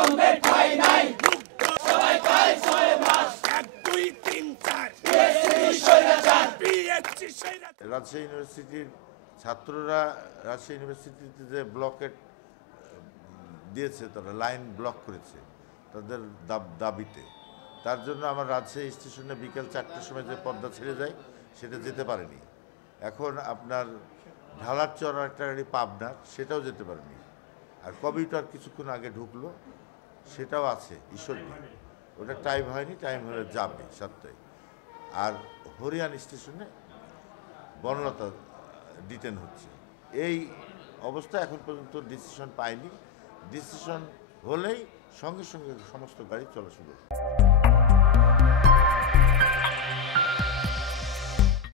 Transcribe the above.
বৈষম্যের ঠাঁই নাই, সবাই চায় 6 মাস। 1 2 3 4 স্বৈরাচার। রাজশাহী ইউনিভার্সিটির ছাত্ররা রাজশাহী ইউনিভার্সিটিতে যে ব্লকেট দিয়েছে, তারা লাইন ব্লক করেছে তাদের দাবিতে। তার জন্য আমার রাজশাহী স্টেশনে বিকেল 4টার সময় যে পদ্মা ছেড়ে যায় সেটা যেতে পারেনি। এখন আপনার ঢালার চড়ার একটা গাড়ি পাবনার, সেটাও যেতে পারেনি। আর কবিটার কিছুক্ষণ আগে ঢুকলো, সেটাও আছে ঈশ্বরদী, ওটা টাইম হয়নি, টাইম হলে যাবে 7টায়। আর হরিয়ান স্টেশনে বনলতা ডিটেন হচ্ছে। এই অবস্থা এখন পর্যন্ত ডিসিশন পায়নি। ডিসিশন হলেই সঙ্গে সঙ্গে সমস্ত গাড়ি চলা শুরু হবে।